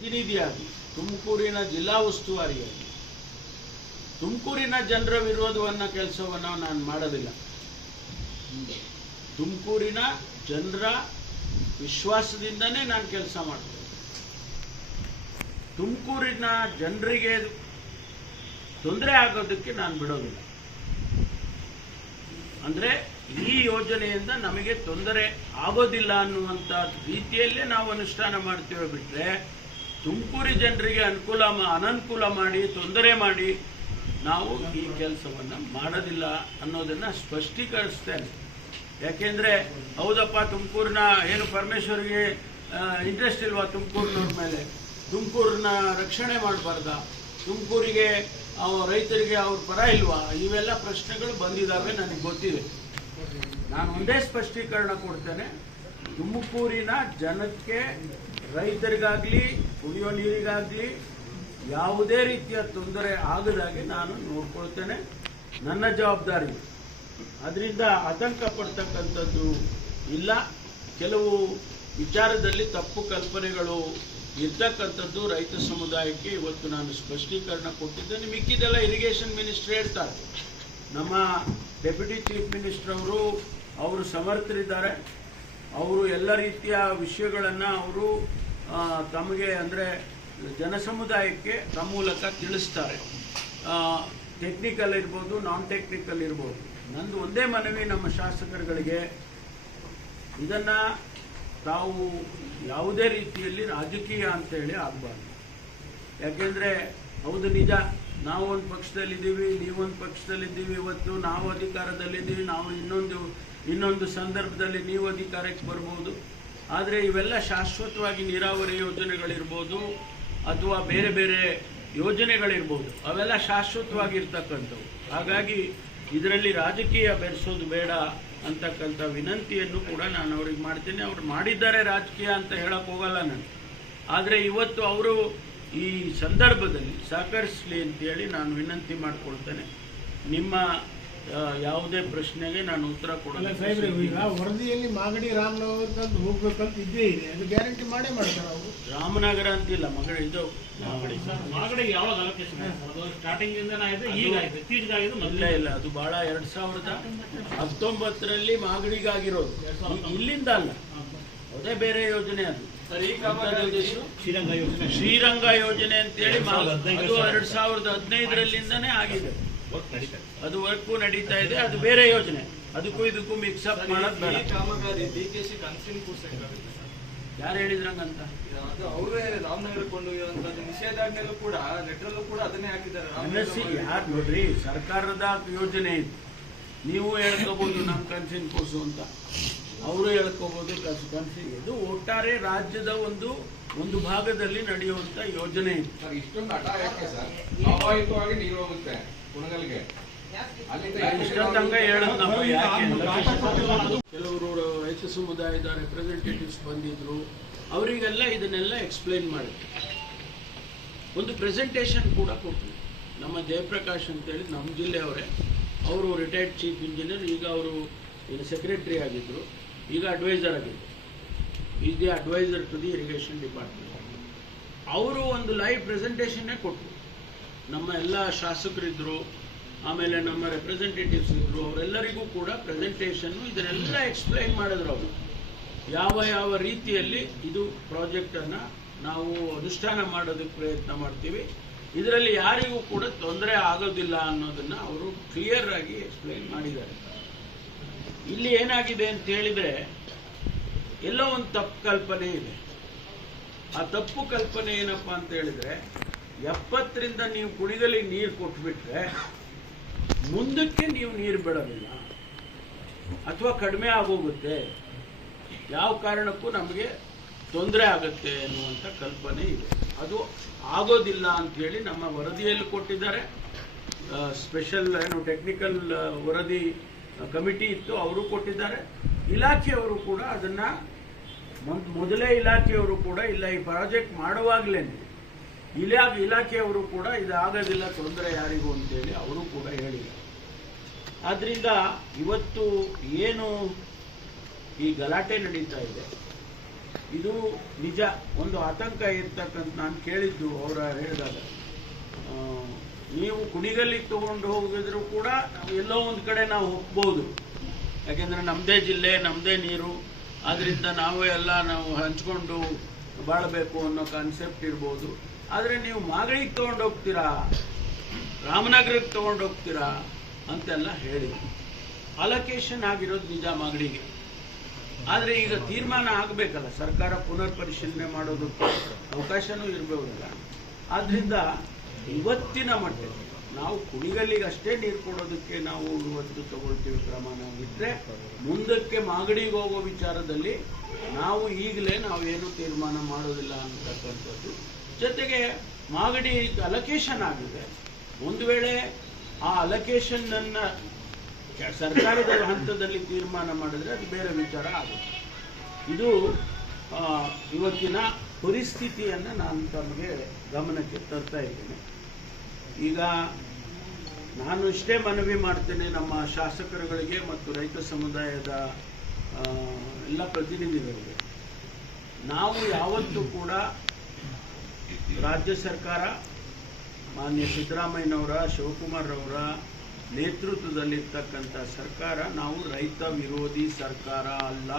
ಪ್ರತಿನಿಧಿಯಾಗಿ ತುಮಕೂರಿನ ಜಿಲ್ಲಾ ಉಸ್ತುವಾರಿಯಾಗಿ. ತುಮಕೂರಿನ ಜನರ ವಿರೋಧವನ್ನ ಕೆಲಸವನ್ನ ನಾನು ಮಾಡೋದಿಲ್ಲ. ತುಮಕೂರಿನ ಜನರ ವಿಶ್ವಾಸದಿಂದನೇ ನಾನು ಕೆಲಸ ಮಾಡ್ತೇನೆ. ತುಮಕೂರಿನ ಜನರಿಗೆ ತೊಂದರೆ ಆಗೋದಕ್ಕೆ ನಾನು ಬಿಡೋದಿಲ್ಲ. ಅಂದ್ರೆ ಈ ಯೋಜನೆಯಿಂದ ನಮಗೆ ತೊಂದರೆ ಆಗೋದಿಲ್ಲ ಅನ್ನುವಂಥ ರೀತಿಯಲ್ಲೇ ನಾವು ಅನುಷ್ಠಾನ ಮಾಡ್ತೇವೆ ಬಿಟ್ರೆ ತುಮಕೂರಿ ಜನರಿಗೆ ಅನುಕೂಲ ಅನನುಕೂಲ ಮಾಡಿ, ತೊಂದರೆ ಮಾಡಿ ನಾವು ಈ ಕೆಲಸವನ್ನು ಮಾಡೋದಿಲ್ಲ ಅನ್ನೋದನ್ನು ಸ್ಪಷ್ಟೀಕರಿಸ್ತೇನೆ. ಯಾಕೆಂದರೆ, ಹೌದಪ್ಪ, ತುಮಕೂರಿನ ಏನು ಪರಮೇಶ್ವರಿಗೆ ಇಂಟ್ರೆಸ್ಟ್ ಇಲ್ವಾ ತುಮಕೂರಿನವ್ರ ಮೇಲೆ? ತುಮಕೂರನ್ನ ರಕ್ಷಣೆ ಮಾಡಬಾರ್ದ? ತುಮಕೂರಿಗೆ ರೈತರಿಗೆ ಅವ್ರ ಪರ ಇಲ್ವಾ? ಇವೆಲ್ಲ ಪ್ರಶ್ನೆಗಳು ಬಂದಿದ್ದಾವೆ ನನಗೆ ಗೊತ್ತಿದೆ. ನಾನು ಒಂದೇ ಸ್ಪಷ್ಟೀಕರಣ ಕೊಡ್ತೇನೆ. ತುಮಕೂರಿನ ಜನಕ್ಕೆ ರೈತರಿಗಾಗಲಿ, ಕುಡಿಯೋ ನೀರಿಗಾಗ್ಲಿ ಯಾವುದೇ ರೀತಿಯ ತೊಂದರೆ ಆಗದಾಗೆ ನಾನು ನೋಡ್ಕೊಳ್ತೇನೆ. ನನ್ನ ಜವಾಬ್ದಾರಿ. ಅದರಿಂದ ಆತಂಕ ಪಡ್ತಕ್ಕಂಥದ್ದು ಇಲ್ಲ. ಕೆಲವು ವಿಚಾರದಲ್ಲಿ ತಪ್ಪು ಕಲ್ಪನೆಗಳು ಇರ್ತಕ್ಕಂಥದ್ದು ರೈತ ಸಮುದಾಯಕ್ಕೆ ಇವತ್ತು ನಾನು ಸ್ಪಷ್ಟೀಕರಣ ಕೊಟ್ಟಿದ್ದೇನೆ. ಮಿಕ್ಕಿದೆಲ್ಲ ಇರಿಗೇಷನ್ ಮಿನಿಸ್ಟ್ರೇ ಹೇಳ್ತಾರೆ. ನಮ್ಮ ಡೆಪ್ಯೂಟಿ ಚೀಫ್ ಮಿನಿಸ್ಟರ್ ಅವರು ಅವರು ಸಮರ್ಥರಿದ್ದಾರೆ. ಅವರು ಎಲ್ಲ ರೀತಿಯ ವಿಷಯಗಳನ್ನು ಅವರು ತಮಗೆ ಅಂದರೆ ಜನಸಮುದಾಯಕ್ಕೆ ತಮ್ಮ ಮೂಲಕ ತಿಳಿಸ್ತಾರೆ. ಟೆಕ್ನಿಕಲ್ ಇರ್ಬೋದು ನಾನ್ ಟೆಕ್ನಿಕಲ್ ಇರ್ಬೋದು. ನಂದು ಒಂದೇ ಮನವಿ ನಮ್ಮ ಶಾಸಕರುಗಳಿಗೆ. ಇದನ್ನು ತಾವು ಯಾವುದೇ ರೀತಿಯಲ್ಲಿ ರಾಜಕೀಯ ಅಂತ ಹೇಳಿ ಆಗಬಾರ್ದು. ಯಾಕೆಂದರೆ ಹೌದು ನಿಜ ನಾವು ಒಂದು ಪಕ್ಷದಲ್ಲಿದ್ದೀವಿ, ನೀವೊಂದು ಪಕ್ಷದಲ್ಲಿದ್ದೀವಿ, ಇವತ್ತು ನಾವು ಅಧಿಕಾರದಲ್ಲಿದ್ದೀವಿ, ನಾವು ಇನ್ನೊಂದು ಇನ್ನೊಂದು ಸಂದರ್ಭದಲ್ಲಿ ನೀವು ಅಧಿಕಾರಕ್ಕೆ ಬರ್ಬೋದು. ಆದರೆ ಇವೆಲ್ಲ ಶಾಶ್ವತವಾಗಿ ನೀರಾವರಿ ಯೋಜನೆಗಳಿರ್ಬೋದು ಅಥವಾ ಬೇರೆ ಬೇರೆ ಯೋಜನೆಗಳಿರ್ಬೋದು. ಅವೆಲ್ಲ ಶಾಶ್ವತವಾಗಿರ್ತಕ್ಕಂಥವು. ಹಾಗಾಗಿ ಇದರಲ್ಲಿ ರಾಜಕೀಯ ಬೆರೆಸೋದು ಬೇಡ ಅಂತಕ್ಕಂಥ ವಿನಂತಿಯನ್ನು ಕೂಡ ನಾನು ಅವ್ರಿಗೆ ಮಾಡ್ತೀನಿ. ಅವ್ರು ಮಾಡಿದ್ದಾರೆ ರಾಜಕೀಯ ಅಂತ ಹೇಳಕ್ಕೆ ಹೋಗಲ್ಲ ನಾನು. ಆದರೆ ಇವತ್ತು ಅವರು ಈ ಸಂದರ್ಭದಲ್ಲಿ ಸಹಕರಿಸಲಿ ಅಂತೇಳಿ ನಾನು ವಿನಂತಿ ಮಾಡಿಕೊಳ್ತೇನೆ. ನಿಮ್ಮ ಯಾವುದೇ ಪ್ರಶ್ನೆಗೆ ನಾನು ಉತ್ತರ ಕೊಡಲ್ಲ ಸಾಹೇಬ್ರೆ ಈಗ ವರದಿಯಲ್ಲಿ ಮಾಗಡಿ ರಾಮನಗರ ಅಂತ ಹೋಗ್ಬೇಕಂತ ಇದ್ದೇ ಇದೆ. ಅದು ಗ್ಯಾರಂಟಿ ಮಾಡೇ ಮಾಡ್ತಾರೆ ಅವರು. ರಾಮನಗರ ಅಂತಿಲ್ಲ ಮಗಳ ಇದು ಮಾಗಡಿ. ಯಾವಾಗ ಅಲೋಕೇಶನ್ ಸ್ಟಾರ್ಟಿಂಗ್ ಈಗ ಇಲ್ಲ ಮೊದಲೇ ಇಲ್ಲ ಅದು ಬಹಳ ಎರಡ್ ಸಾವಿರದ ಹತ್ತೊಂಬತ್ತರಲ್ಲಿ ಮಾಗಡಿಗಾಗಿರೋದು. ಇಲ್ಲಿಂದ ಅಲ್ಲ. ಅದೇ ಬೇರೆ ಯೋಜನೆ ಅದು. ಶ್ರೀರಂಗ ಯೋಜನೆ. ಶ್ರೀರಂಗ ಯೋಜನೆ ಅಂತೇಳಿ ಎರಡ್ ಸಾವಿರದ ಹದಿನೈದರಲ್ಲಿಂದನೇ ಆಗಿದೆ. ಅದು ವರ್ಕು ನಡೀತಾ ಇದೆ ಅದು ಬೇರೆ ಯೋಜನೆ. ಅದಕ್ಕೂ ಇದಕ್ಕೂ ಮಿಕ್ಸ್ ಅಪ್ ಮಾಡೋದು ಬೇಡ. ಕಾಮಗಾರಿ ಡಿ ಕೆ ಶಿ ಕನ್ಸಿನ್ ಕೂರ್ಸಕ್ಕಾಗುತ್ತೆ ಯಾರು ಹೇಳಿದ್ರಂಗಂತ ಅದು ಅವರೇ ರಾಮನಗರಕ್ಕೆ ಕೊಂಡೊಯ್ಯುವಂತ ನಿಷೇಧಾಜ್ಞೆಲ್ಲೂ ಕೂಡ ಲೆಟ್ರಲ್ಲೂ ಕೂಡ ಅದನ್ನೇ ಹಾಕಿದ್ದಾರೆ ಎನ್ಎಸ್ಸಿ ಯಾರ್ ಯಾರು ನೋಡ್ರಿ ಸರ್ಕಾರದ ಯೋಜನೆ ಇದು. ನೀವು ಹೇಳ್ಕೋಬಹುದು ನಮ್ ಕನ್ಸಿನ್ ಕೂಸು ಅಂತ. ಅವರು ಹೇಳ್ಕೋಬಹುದು ಕನ್ಸಿನ್ ಕನ್ಸಿ ಇದು ಒಟ್ಟಾರೆ ರಾಜ್ಯದ ಒಂದು ಒಂದು ಭಾಗದಲ್ಲಿ ನಡೆಯುವಂತ ಯೋಜನೆ ಇದು. ಸರ್ ಇಷ್ಟೊಂದು ಅಡ್ಡ ಯಾಕೆ ಸರ್? ಸ್ವಾಭಾವಿಕವಾಗಿ ನೀರು ಹೋಗುತ್ತೆ. ಕುಣಗಲ್ಗೆ. ಕೆಲವರು ರೈತ ಸಮುದಾಯದ ರೆಪ್ರೆಸೆಂಟೇಟಿವ್ಸ್ ಬಂದಿದ್ರು. ಅವರಿಗೆಲ್ಲ ಇದನ್ನೆಲ್ಲ ಎಕ್ಸ್ಪ್ಲೈನ್ ಮಾಡಿದ್ರು ಒಂದು ಪ್ರೆಸೆಂಟೇಷನ್ ಕೂಡ ಕೊಟ್ಟರು ನಮ್ಮ ಜಯಪ್ರಕಾಶ್ ಅಂತೇಳಿ ನಮ್ಮ ಜಿಲ್ಲೆಯವರೇ ಅವರು ರಿಟೈರ್ಡ್ ಚೀಫ್ ಇಂಜಿನಿಯರ್ ಈಗ ಅವರು ಏನು ಸೆಕ್ರೆಟರಿ ಆಗಿದ್ದರು ಈಗ ಅಡ್ವೈಸರ್ ಆಗಿದ್ದರು is the adviser to the irrigation department ಅವರು ಒಂದು ಲೈವ್ ಪ್ರೆಸೆಂಟೇಷನ್ನೇ ಕೊಟ್ಟರು ನಮ್ಮ ಎಲ್ಲ ಶಾಸಕರಿದ್ದರು ಆಮೇಲೆ ನಮ್ಮ ರೆಪ್ರೆಸೆಂಟೇಟಿವ್ಸ್ ಇದ್ದರು ಅವರೆಲ್ಲರಿಗೂ ಕೂಡ ಪ್ರೆಸೆಂಟೇಷನ್ನು ಇದನ್ನೆಲ್ಲ ಎಕ್ಸ್ಪ್ಲೈನ್ ಮಾಡಿದ್ರು ಅವರು. ಯಾವ ಯಾವ ರೀತಿಯಲ್ಲಿ ಇದು ಪ್ರಾಜೆಕ್ಟನ್ನು ನಾವು ಅನುಷ್ಠಾನ ಮಾಡೋದಕ್ಕೆ ಪ್ರಯತ್ನ ಮಾಡ್ತೀವಿ. ಇದರಲ್ಲಿ ಯಾರಿಗೂ ಕೂಡ ತೊಂದರೆ ಆಗೋದಿಲ್ಲ ಅನ್ನೋದನ್ನು ಅವರು ಕ್ಲಿಯರ್ ಆಗಿ ಎಕ್ಸ್ಪ್ಲೈನ್ ಮಾಡಿದ್ದಾರೆ. ಇಲ್ಲಿ ಏನಾಗಿದೆ ಅಂತ ಹೇಳಿದರೆ, ಎಲ್ಲೋ ಒಂದು ತಪ್ಪು ಕಲ್ಪನೆ ಇದೆ. ಆ ತಪ್ಪು ಕಲ್ಪನೆ ಏನಪ್ಪ ಅಂತ ಹೇಳಿದ್ರೆ ಎಪ್ಪತ್ತರಿಂದ ನೀವು ಕುಣಿಗಲಿಗೆ ನೀರು ಕೊಟ್ಬಿಟ್ರೆ ಮುಂದಕ್ಕೆ ನೀವು ನೀರು ಬಿಡೋದಿಲ್ಲ. ಅಥವಾ ಕಡಿಮೆ ಆಗೋಗುತ್ತೆ. ಯಾವ ಕಾರಣಕ್ಕೂ ನಮಗೆ ತೊಂದರೆ ಆಗುತ್ತೆ ಅನ್ನುವಂಥ ಕಲ್ಪನೆ ಇದೆ. ಅದು ಆಗೋದಿಲ್ಲ ಅಂತ ಹೇಳಿ ನಮ್ಮ ವರದಿಯಲ್ಲಿ ಕೊಟ್ಟಿದ್ದಾರೆ. ಸ್ಪೆಷಲ್ ಏನು ಟೆಕ್ನಿಕಲ್ ವರದಿ ಕಮಿಟಿ ಇತ್ತು, ಅವರು ಕೊಟ್ಟಿದ್ದಾರೆ. ಇಲಾಖೆಯವರು ಕೂಡ ಅದನ್ನು ಮೊದ್- ಮೊದಲೇ ಇಲಾಖೆಯವರು ಕೂಡ ಇಲ್ಲ, ಈ ಪ್ರಾಜೆಕ್ಟ್ ಮಾಡುವಾಗಲೇನೆ ಇಲಾ ಇಲಾಖೆಯವರು ಕೂಡ ಇದಾಗೋದಿಲ್ಲ, ತೊಂದರೆ ಯಾರಿಗೂ ಅಂತೇಳಿ ಅವರು ಕೂಡ ಹೇಳಿದರು ಆದ್ದರಿಂದ ಇವತ್ತು ಏನು ಈ ಗಲಾಟೆ ನಡೀತಾ ಇದೆ, ಇದು ನಿಜ, ಒಂದು ಆತಂಕ ಇರ್ತಕ್ಕಂಥ, ನಾನು ಕೇಳಿದ್ದು ಅವರ ಹೇಳಿದಾಗ ನೀವು ಕುಣಿಗಲ್ಲಿಗೆ ತಗೊಂಡು ಹೋಗಿದ್ರು ಕೂಡ ಎಲ್ಲೋ ಒಂದು ಕಡೆ ನಾವು ಹೋಗ್ಬೋದು. ಯಾಕೆಂದರೆ ನಮ್ಮದೇ ಜಿಲ್ಲೆ ನಮ್ಮದೇ ನೀರು ಆದ್ದರಿಂದ ನಾವೇ ಎಲ್ಲ ನಾವು ಹಂಚ್ಕೊಂಡು ಬಾಳಬೇಕು ಅನ್ನೋ ಕಾನ್ಸೆಪ್ಟ್ ಇರ್ಬೋದು. ಆದರೆ ನೀವು ಮಾಗಡಿಗೆ ತೊಗೊಂಡೋಗ್ತೀರಾ ರಾಮನಗರಕ್ಕೆ ತಗೊಂಡೋಗ್ತೀರಾ ಅಂತೆಲ್ಲ ಹೇಳಿ ಅಲೋಕೇಶನ್ ಆಗಿರೋದು ನಿಜ ಮಾಗಡಿಗೆ. ಆದರೆ ಈಗ ತೀರ್ಮಾನ ಆಗಬೇಕಲ್ಲ, ಸರ್ಕಾರ ಪುನರ್ ಪರಿಶೀಲನೆ ಮಾಡೋದಕ್ಕೆ ಅವಕಾಶನೂ ಇರಬಹುದಲ್ಲ ಆದ್ದರಿಂದ ಇವತ್ತಿನ ಮಟ್ಟ ನಾವು ಕುಣಿಗಲ್ಲಿಗೆ ಅಷ್ಟೇ ನೀರು ಕೊಡೋದಕ್ಕೆ ನಾವು ಇವತ್ತು ತಗೊಳ್ತೀವಿ ಕ್ರಮನ ಬಿಟ್ಟರೆ ಮುಂದಕ್ಕೆ ಮಾಗಡಿಗೆ ಹೋಗೋ ವಿಚಾರದಲ್ಲಿ ನಾವು ಈಗಲೇ ನಾವೇನು ತೀರ್ಮಾನ ಮಾಡೋದಿಲ್ಲ ಅಂತಕ್ಕಂಥದ್ದು ಜೊತೆಗೆ ಮಾಗಡಿ ಅಲೋಕೇಶನ್ ಆಗಿದೆ. ಒಂದು ವೇಳೆ ಆ ಅಲೋಕೇಶನ್ ಅನ್ನ ಸರ್ಕಾರದ ಹಂತದಲ್ಲಿ ತೀರ್ಮಾನ ಮಾಡಿದ್ರೆ ಅದು ಬೇರೆ ವಿಚಾರ ಆಗುತ್ತೆ. ಇದು ಇವತ್ತಿನ ಪರಿಸ್ಥಿತಿಯನ್ನು ನಾನು ತಮಗೆ ಗಮನಕ್ಕೆ ತರ್ತಾ ಇದ್ದೇನೆ. ಈಗ ನಾನು ಇಷ್ಟೇ ಮನವಿ ಮಾಡ್ತೇನೆ ನಮ್ಮ ಶಾಸಕರುಗಳಿಗೆ ಮತ್ತು ರೈತ ಸಮುದಾಯದ ಎಲ್ಲ ಪ್ರತಿನಿಧಿಗಳಿಗೆ. ನಾವು ಯಾವತ್ತೂ ಕೂಡ ರಾಜ್ಯ ಸರ್ಕಾರ, ಮಾನ್ಯ ಸಿದ್ದರಾಮಯ್ಯನವರ ಶಿವಕುಮಾರ್ ಅವರ ನೇತೃತ್ವದಲ್ಲಿರ್ತಕ್ಕಂಥ ಸರ್ಕಾರ ನಾವು ರೈತ ವಿರೋಧಿ ಸರ್ಕಾರ ಅಲ್ಲ.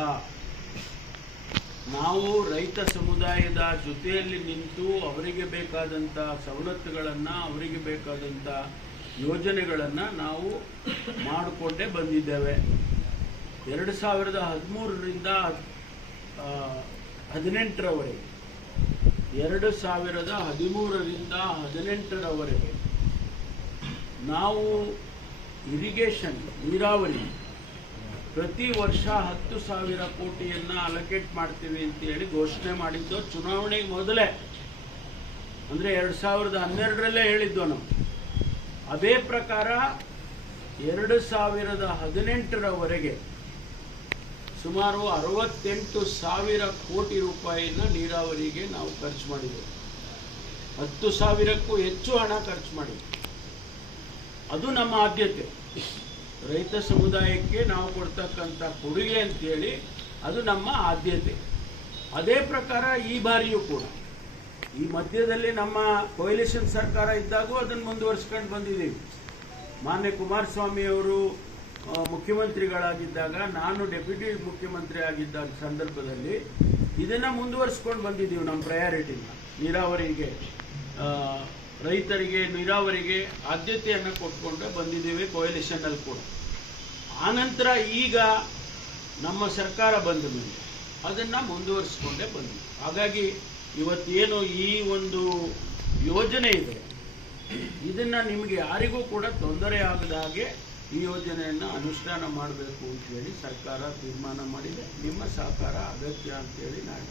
ನಾವು ರೈತ ಸಮುದಾಯದ ಜೊತೆಯಲ್ಲಿ ನಿಂತು ಅವರಿಗೆ ಬೇಕಾದಂಥ ಸವಲತ್ತುಗಳನ್ನು, ಅವರಿಗೆ ಬೇಕಾದಂಥ ಯೋಜನೆಗಳನ್ನು ನಾವು ಮಾಡಿಕೊಂಡೇ ಬಂದಿದ್ದೇವೆ. ಎರಡು ಸಾವಿರದ ಹದಿಮೂರರಿಂದ ಹದಿನೆಂಟರವರೆಗೆ ಎರಡು ಸಾವಿರದ ಹದಿಮೂರರಿಂದ ಹದಿನೆಂಟರವರೆಗೆ ನಾವು ಇರಿಗೇಷನ್, ನೀರಾವರಿ ಪ್ರತಿ ವರ್ಷ ಹತ್ತು ಸಾವಿರ ಕೋಟಿಯನ್ನು ಅಲೋಕೇಟ್ ಮಾಡ್ತೀವಿ ಅಂತ ಹೇಳಿ ಘೋಷಣೆ ಮಾಡಿದ್ದು ಚುನಾವಣೆಗೆ ಮೊದಲೇ. ಅಂದರೆ ಎರಡು ಸಾವಿರದ ಹನ್ನೆರಡರಲ್ಲೇ ಹೇಳಿದ್ದು ನಾವು. ಅದೇ ಪ್ರಕಾರ ಎರಡು ಸಾವಿರದ ಹದಿನೆಂಟರವರೆಗೆ ಸುಮಾರು ಅರವತ್ತೆಂಟು ಸಾವಿರ ಕೋಟಿ ರೂಪಾಯಿನ ನೀರಾವರಿಗೆ ನಾವು ಖರ್ಚು ಮಾಡಿದ್ದೇವೆ. ಹತ್ತು ಸಾವಿರಕ್ಕೂ ಹೆಚ್ಚು ಹಣ ಖರ್ಚು ಮಾಡಿದೆ ಅದು ನಮ್ಮ ಆದ್ಯತೆ. ರೈತ ಸಮುದಾಯಕ್ಕೆ ನಾವು ಕೊಡ್ತಕ್ಕಂಥ ಕೊಡುಗೆ ಅಂತೇಳಿ ಅದು ನಮ್ಮ ಆದ್ಯತೆ. ಅದೇ ಪ್ರಕಾರ ಈ ಬಾರಿಯೂ ಕೂಡ. ಈ ಮಧ್ಯದಲ್ಲಿ ನಮ್ಮ ಕೊಯ್ಲೇಷನ್ ಸರ್ಕಾರ ಇದ್ದಾಗೂ ಅದನ್ನು ಮುಂದುವರಿಸ್ಕೊಂಡು ಬಂದಿದ್ದೀವಿ. ಮಾನ್ಯ ಕುಮಾರಸ್ವಾಮಿ ಅವರು ಮುಖ್ಯಮಂತ್ರಿಗಳಾಗಿದ್ದಾಗ ನಾನು ಡೆಪ್ಯೂಟಿ ಮುಖ್ಯಮಂತ್ರಿ ಆಗಿದ್ದ ಸಂದರ್ಭದಲ್ಲಿ ಇದನ್ನು ಮುಂದುವರಿಸ್ಕೊಂಡು ಬಂದಿದ್ದೀವಿ ನಮ್ಮ ಪ್ರಯಾರಿಟಿನ ನೀರಾವರಿಗೆ ರೈತರಿಗೆ, ನೀರಾವರಿಗೆ ಆದ್ಯತೆಯನ್ನು ಕೊಟ್ಕೊಂಡು ಬಂದಿದ್ದೀವಿ ಕೊಯಲಿಷನ್ನಲ್ಲಿ ಕೂಡ. ಆನಂತರ ಈಗ ನಮ್ಮ ಸರ್ಕಾರ ಬಂದ ಮೇಲೆ ಅದನ್ನು ಮುಂದುವರಿಸ್ಕೊಂಡೇ ಬಂದಿದೆ ಹಾಗಾಗಿ ಇವತ್ತೇನು ಈ ಒಂದು ಯೋಜನೆ ಇದೆ. ಇದನ್ನು ನಿಮಗೆ ಯಾರಿಗೂ ಕೂಡ ತೊಂದರೆ ಆಗದ ಹಾಗೆ ಈ ಯೋಜನೆಯನ್ನು ಅನುಷ್ಠಾನ ಮಾಡಬೇಕು ಅಂತ ಹೇಳಿ ಸರ್ಕಾರ ತೀರ್ಮಾನ ಮಾಡಿದೆ. ನಿಮ್ಮ ಸಹಕಾರ ಅಗತ್ಯ ಅಂತೇಳಿ ನಾನು